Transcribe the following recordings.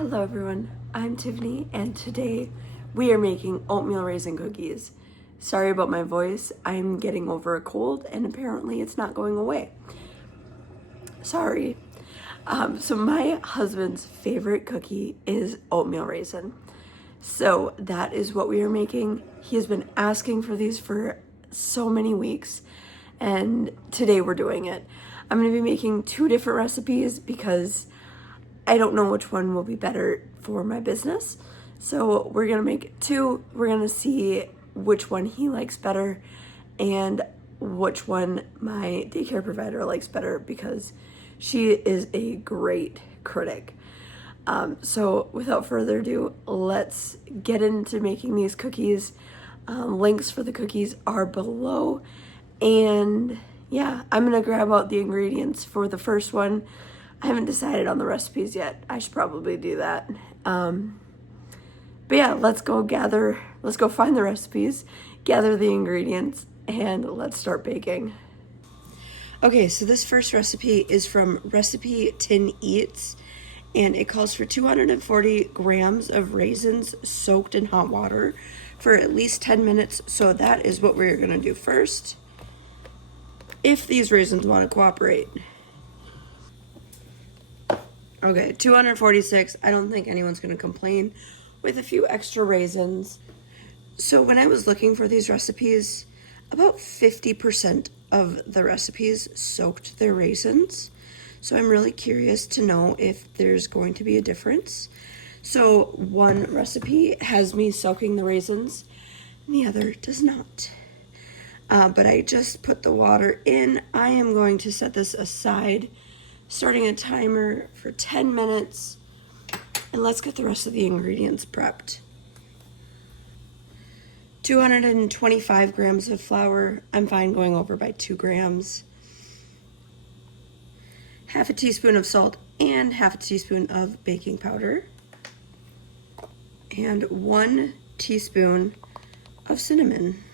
Hello everyone, I'm Tiffany and today we are making oatmeal raisin cookies. Sorry about my voice, I'm getting over a cold and apparently it's not going away. Sorry. So my husband's favorite cookie is oatmeal raisin. So that is what we are making. He has been asking for these for so many weeks and today we're doing it. I'm going to be making two different recipes because I don't know which one will be better for my business. So we're gonna make two. We're gonna see which one he likes better and which one my daycare provider likes better because she is a great critic. So without further ado, let's get into making these cookies. Links for the cookies are below. And yeah, I'm gonna grab out the ingredients for the first one. I haven't decided on the recipes yet. I should probably do that. But yeah, let's go find the recipes, gather the ingredients, and let's start baking. Okay, so this first recipe is from Recipe Tin Eats, and it calls for 240 grams of raisins soaked in hot water for at least 10 minutes. So that is what we're gonna do first, if these raisins wanna cooperate. Okay, 246. I don't think anyone's going to complain with a few extra raisins. So when I was looking for these recipes, about 50% of the recipes soaked their raisins. So I'm really curious to know if there's going to be a difference. So one recipe has me soaking the raisins, and the other does not. But I just put the water in. I am going to set this aside, starting a timer for 10 minutes, and let's get the rest of the ingredients prepped. 225 grams of flour. I'm fine going over by 2 grams. Half a teaspoon of salt and half a teaspoon of baking powder. And 1 teaspoon of cinnamon.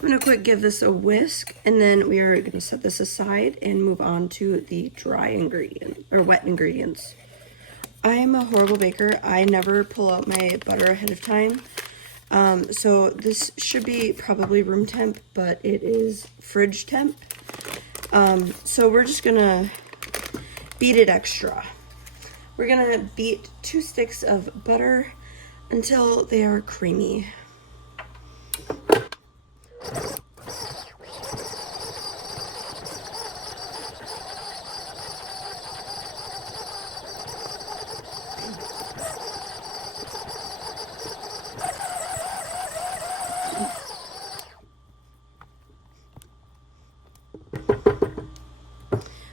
I'm going to quick give this a whisk, and then we are going to set this aside and move on to the dry ingredient, or wet ingredients. I'm a horrible baker. I never pull out my butter ahead of time. So this should be probably room temp, but it is fridge temp. So we're just going to beat it extra. We're going to beat 2 sticks of butter until they are creamy.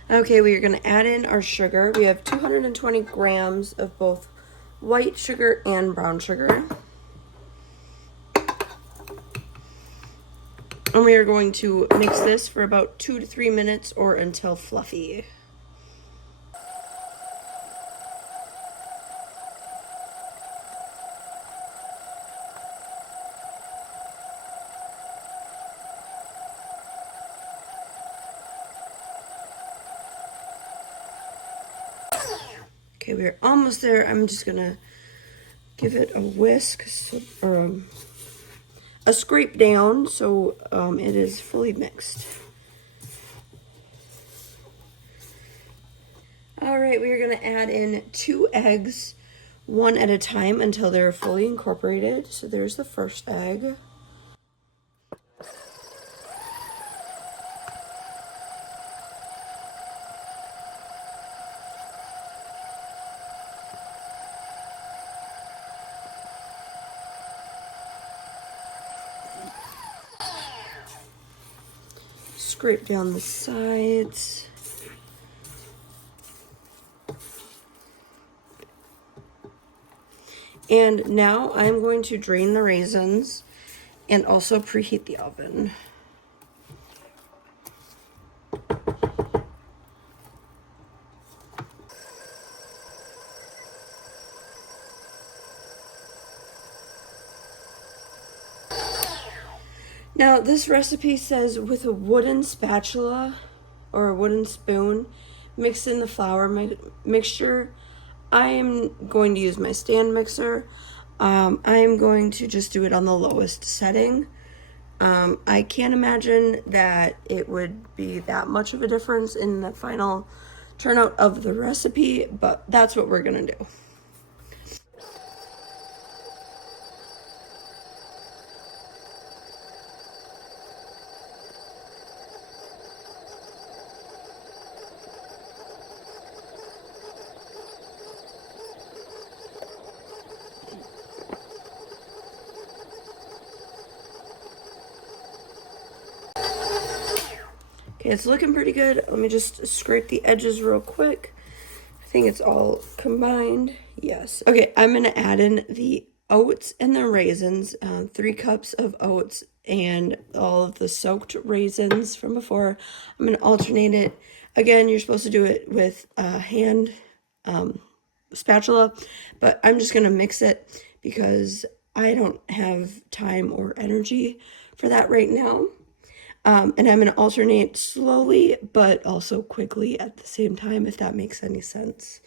Okay, we are going to add in our sugar. We have 220 grams of both white sugar and brown sugar. And we are going to mix this for about 2 to 3 minutes or until fluffy. Okay, we're almost there. I'm just gonna give it a whisk, or a scrape down, so it is fully mixed. All right, we are gonna add in 2 eggs, 1 at a time until they're fully incorporated. So there's the first egg. Scrape down the sides. And now I'm going to drain the raisins and also preheat the oven. Now, this recipe says with a wooden spatula or a wooden spoon, mix in the flour mixture. I am going to use my stand mixer. I am going to just do it on the lowest setting. I can't imagine that it would be that much of a difference in the final turnout of the recipe, but that's what we're gonna do. Okay, it's looking pretty good. Let me just scrape the edges real quick. I think it's all combined. Yes. Okay, I'm gonna add in the oats and the raisins, 3 cups of oats and all of the soaked raisins from before. I'm gonna alternate it. Again, you're supposed to do it with a hand spatula, but I'm just gonna mix it because I don't have time or energy for that right now. And I'm going to alternate slowly, but also quickly at the same time, if that makes any sense.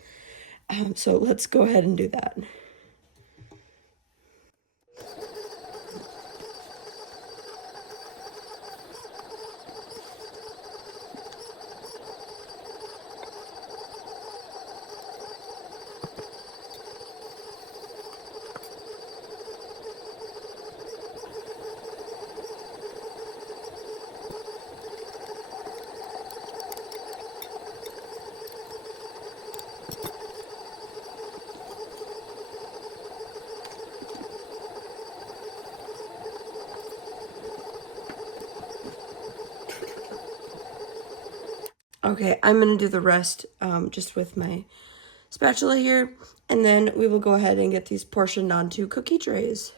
So let's go ahead and do that. Okay, I'm going to do the rest just with my spatula here, and then we will go ahead and get these portioned onto cookie trays.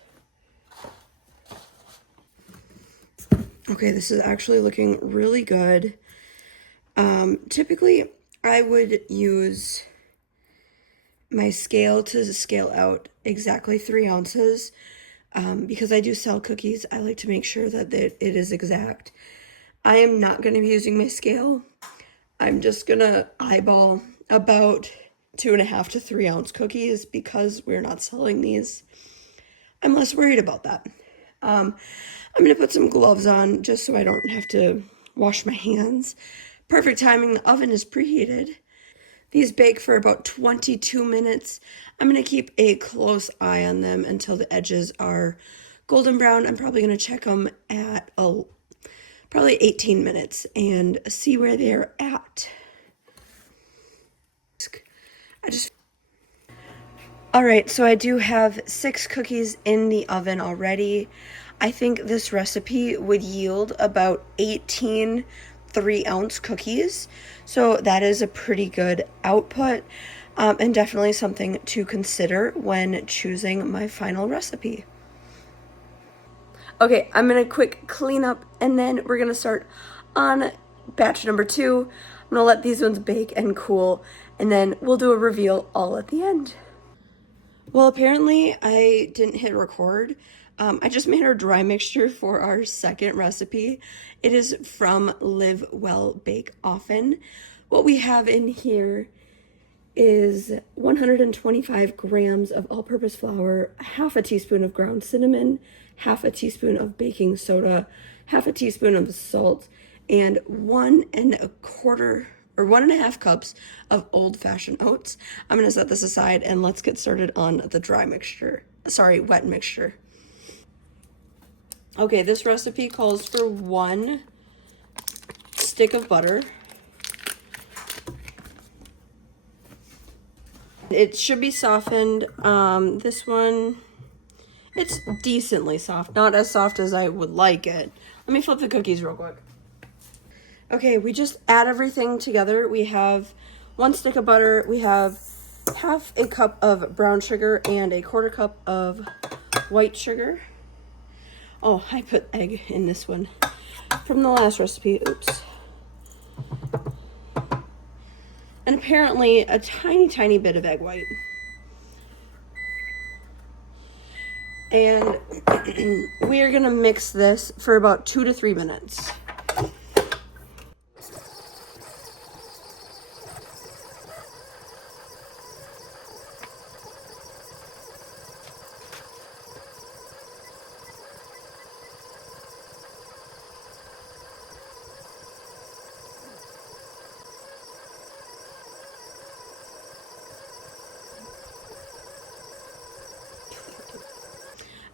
Okay, this is actually looking really good. Typically, I would use my scale to scale out exactly 3 ounces. Because I do sell cookies, I like to make sure that it is exact. I am not going to be using my scale. I'm just going to eyeball about 2.5 to 3 ounce cookies because we're not selling these. I'm less worried about that. I'm going to put some gloves on just so I don't have to wash my hands. Perfect timing, the oven is preheated. These bake for about 22 minutes. I'm going to keep a close eye on them until the edges are golden brown. I'm probably going to check them at probably 18 minutes and see where they're at. All right, so I do have 6 cookies in the oven already. I think this recipe would yield about 18 3-ounce cookies. So that is a pretty good output and definitely something to consider when choosing my final recipe. Okay, I'm going to quick clean up and then we're going to start on batch number 2. I'm going to let these ones bake and cool and then we'll do a reveal all at the end. Well, apparently I didn't hit record. I just made our dry mixture for our second recipe. It is from Live Well Bake Often. What we have in here is 125 grams of all-purpose flour, half a teaspoon of ground cinnamon, half a teaspoon of baking soda, half a teaspoon of salt, and 1.25 cups of old-fashioned oats. I'm going to set this aside and let's get started on the wet mixture. Okay, this recipe calls for 1 stick of butter. It should be softened. This one, it's decently soft, not as soft as I would like it. Let me flip the cookies real quick. Okay, we just add everything together. We have 1 stick of butter. We have half a cup of brown sugar and a 1/4 cup of white sugar. Oh, I put egg in this one from the last recipe. Oops. And apparently a tiny, tiny bit of egg white. And we are going to mix this for about 2 to 3 minutes.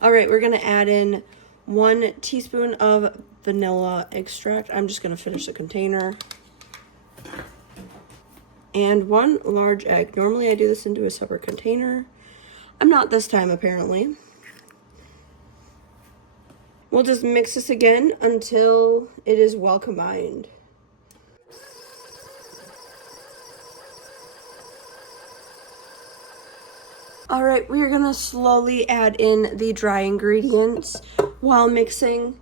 All right, we're gonna add in 1 teaspoon of vanilla extract. I'm just gonna finish the container. And 1 large egg. Normally I do this into a separate container. I'm not this time, apparently. We'll just mix this again until it is well combined. All right, we're gonna slowly add in the dry ingredients while mixing.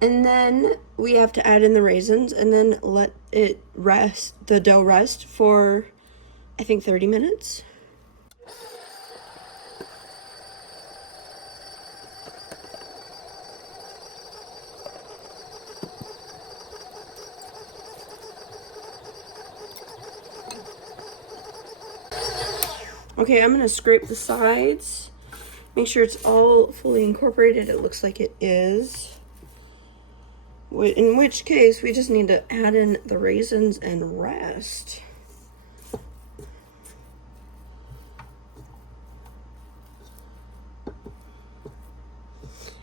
And then we have to add in the raisins and then let it rest, the dough rest for, I think, 30 minutes. Okay, I'm gonna scrape the sides, make sure it's all fully incorporated. It looks like it is. In which case, we just need to add in the raisins and rest.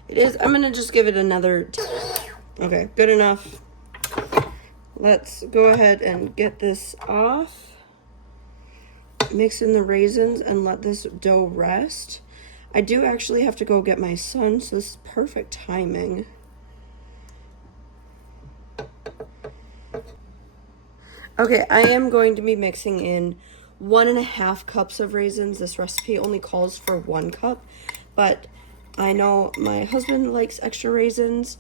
It is, I'm gonna just give it another, okay, good enough. Let's go ahead and get this off. Mix in the raisins and let this dough rest. I do actually have to go get my son, so this is perfect timing. Okay, I am going to be mixing in 1.5 cups of raisins. This recipe only calls for 1 cup, but I know my husband likes extra raisins,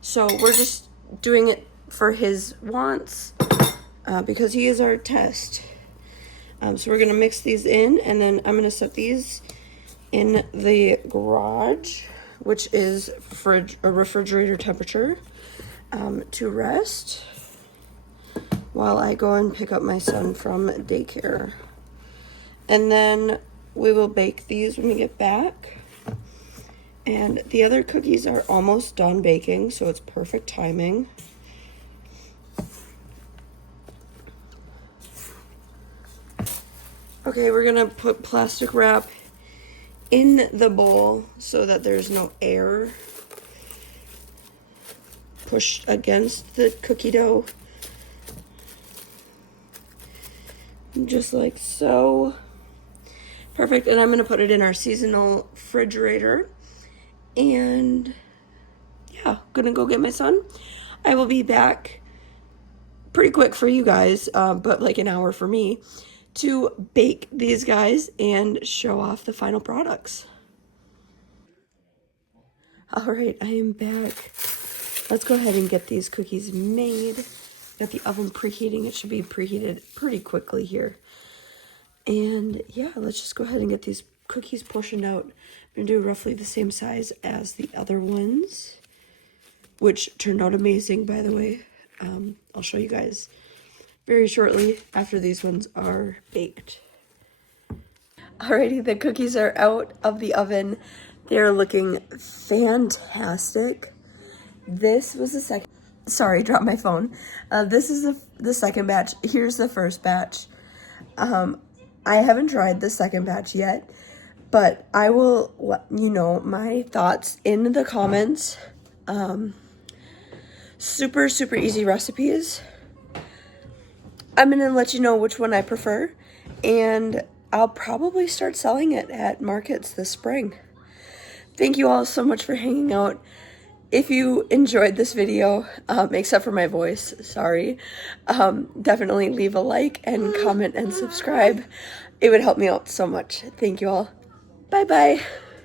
so we're just doing it for his wants because he is our test. So we're gonna mix these in, and then I'm gonna set these in the garage, which is a refrigerator temperature, to rest while I go and pick up my son from daycare. And then we will bake these when we get back. And the other cookies are almost done baking, so it's perfect timing. Okay, we're gonna put plastic wrap in the bowl so that there's no air pushed against the cookie dough. Just like so. Perfect, and I'm gonna put it in our seasonal refrigerator. And yeah, gonna go get my son. I will be back pretty quick for you guys, but like an hour for me, to bake these guys and show off the final products. All right, I am back. Let's go ahead and get these cookies made. Got the oven preheating. It should be preheated pretty quickly here. And yeah, let's just go ahead and get these cookies portioned out. I'm gonna do roughly the same size as the other ones, which turned out amazing, by the way. I'll show you guys very shortly after these ones are baked. Alrighty, the cookies are out of the oven. They're looking fantastic. This was the second, sorry, dropped my phone. This is the second batch. Here's the first batch. I haven't tried the second batch yet, but I will let you know my thoughts in the comments. Super easy recipes. I'm gonna let you know which one I prefer, and I'll probably start selling it at markets this spring. Thank you all so much for hanging out. If you enjoyed this video, except for my voice, sorry, definitely leave a like and comment and subscribe. It would help me out so much. Thank you all. Bye-bye.